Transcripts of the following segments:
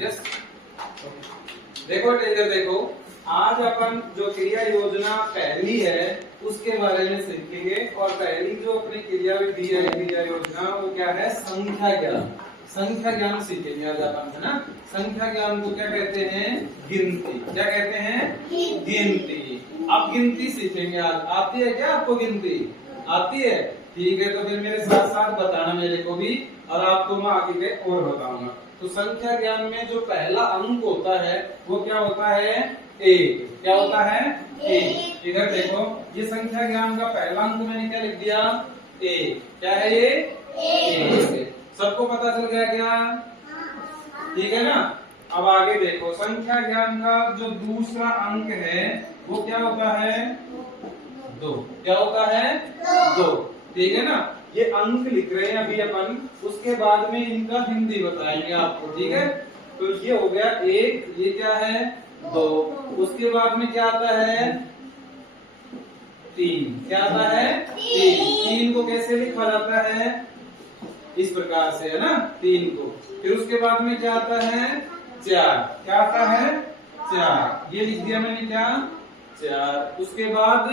Yes. देखो teacher, देखो आज अपन जो क्रिया योजना पहली है उसके बारे में सीखेंगे। और पहली जो अपनी क्रिया विधि है क्रिया योजना, वो क्या है? संख्या ज्ञान। संख्या ज्ञान सीखेंगे आज अपन, है ना। संख्या ज्ञान को क्या कहते हैं? गिनती। क्या कहते हैं? गिनती। अब गिनती सीखेंगे आज। आती है क्या आपको गिनती? आती है? ठीक है, तो फिर मेरे साथ साथ बताना मेरे को भी, और आपको मैं आगे के और बताऊंगा। तो संख्या ज्ञान में जो पहला अंक होता है वो क्या होता है? एक। क्या होता है? एक। इधर देखो, ये संख्या ज्ञान का पहला अंक मैंने क्या लिख दिया? एक। क्या है ये? एक। सबको पता चल गया क्या? ठीक है ना। अब आगे देखो, संख्या ज्ञान का जो दूसरा अंक है वो क्या होता है? दो। क्या होता है? दो। ठीक है ना। ये अंक लिख रहे हैं अभी अपन, उसके बाद में इनका हिंदी बताएंगे आपको। ठीक है, तो ये हो गया एक। ये क्या है? दो। उसके बाद में क्या आता है? तीन। क्या आता है? तीन। तीन को कैसे लिखा जाता है? इस प्रकार से, है ना, तीन को। फिर उसके बाद में क्या आता है? चार। क्या आता है? चार। ये लिख दिया मैंने, क्या? चार। उसके बाद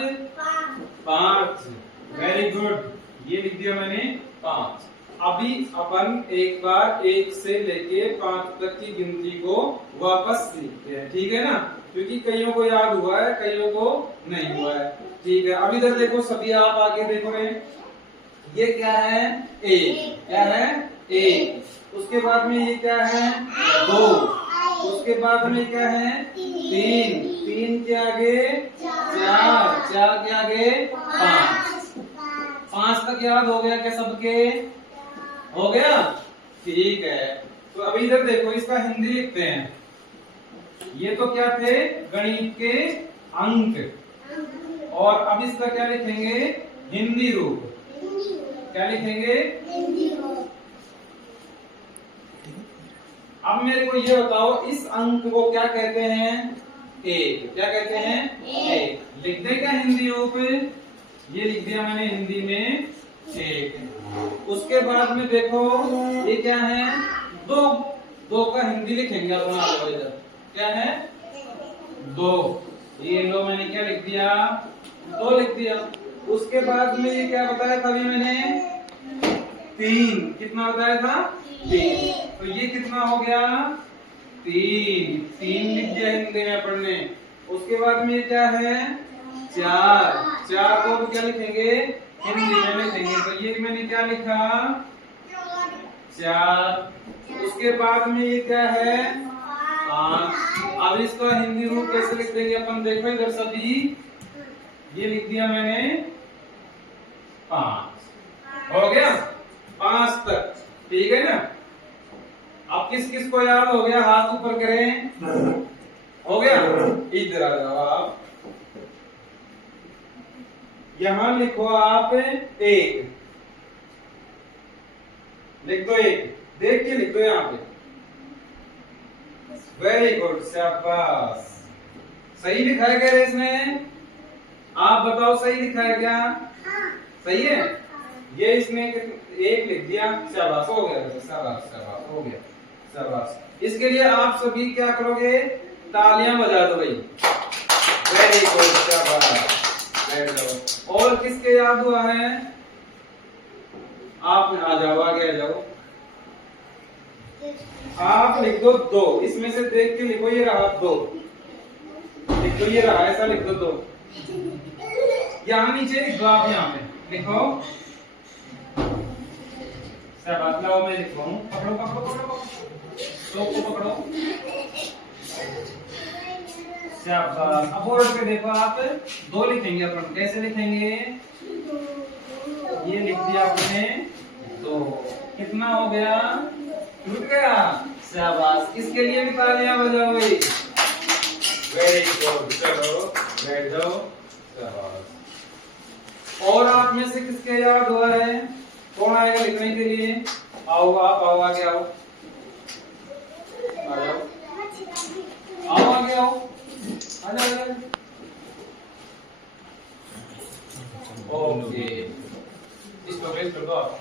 पांच। वेरी गुड, ये लिख दिया मैंने, पांच। अभी अपन एक बार एक से लेके पांच तक की गिनती को वापस सीखते हैं। ठीक है ना, क्योंकि कईयों को याद हुआ है, कईयों को नहीं हुआ है। ठीक है, अब इधर देखो सभी, आप आगे देखो रे, ये क्या है? एक। क्या है? एक। उसके बाद में ये क्या है? दो। उसके बाद में क्या है? तीन। तीन के आगे चार। चार के आगे पांच। पांच तक याद हो गया क्या सबके? हो गया? ठीक है, तो अभी इधर देखो, इसका हिंदी लिखते हैं। ये तो क्या थे? गणित के अंक। और अब इसका क्या लिखेंगे? हिंदी रूप। क्या लिखेंगे? अब मेरे को ये बताओ, इस अंक को क्या कहते हैं? एक। क्या कहते हैं? एक। लिख दे क्या हिंदी रूप? ये लिख दिया मैंने हिंदी में, एक। उसके बाद में देखो, ये क्या है? दो। दो का हिंदी लिखेंगे अपना इधर। क्या है? दो। ये लो, मैंने क्या लिख दिया? दो लिख दिया। उसके बाद में ये क्या बताया था अभी मैंने? तीन। कितना बताया था? तीन। तो ये कितना हो गया? तीन। तीन लिख दिया हिंदी में अपन ने। उसके बाद में ये क्या है? चार। चार को क्या लिखेंगे? हिंदी में लिखेंगे। तो ये मैंने क्या लिखा? चार। उसके बाद में ये क्या है? पांच। अब इसका हिंदी रूप कैसे लिख देंगे अपन? देखो इधर सभी, ये लिख दिया मैंने, पांच। हो गया? पांच तक। ठीक है ना। अब किस किस को याद हो गया? हाथ ऊपर करें। हो गया? इधर आ जाओ आप, यहां लिखो आप एक। लिख दो एक, देख के लिख दो यहाँ पे। वेरी गुड, शाबाश। सही लिखा है क्या इसमें? आप बताओ, सही लिखा है क्या? सही है। ये इसमें एक लिख दिया, शाबाश, हो गया। शाबाश शाबाश, हो गया, शाबाश। इसके लिए आप सभी क्या करोगे? तालियां बजा दो भाई। वेरी गुड, शाबाश। और किसके याद हुआ है? आप आ जाओ, आगे आ जाओ। आप लिख दो दो, इसमें से देख के लिखो, ये रहा दो। लिख दो, ये रहा, ऐसा लिख दो दो। यहाँ नीचे लिख दो, आप यहाँ पे लिखो। शाबाश, लाओ मैं लिख रहा हूँ। पकड़ो पकड़ो पकड़ो, दो को पकड़ो। शाबाश। अब बोर्ड पे देखो आप, दो लिखेंगे अपन। कैसे लिखेंगे? ये लिख दिया आपने, दो। कितना हो गया? टूट गया? शाबाश। इसके लिए भी तालियां बजाओ भाई। वेरी गुड, चलो बैठ जाओ। शाबाश। और आप में से किसके याद हुआ है? कौन आएगा लिखने के लिए? आओ आप, आओ आगे आओ, आ जाओ, आओ आगे आओ, आ जाओ। ओके, इसको वेट कर दो आप।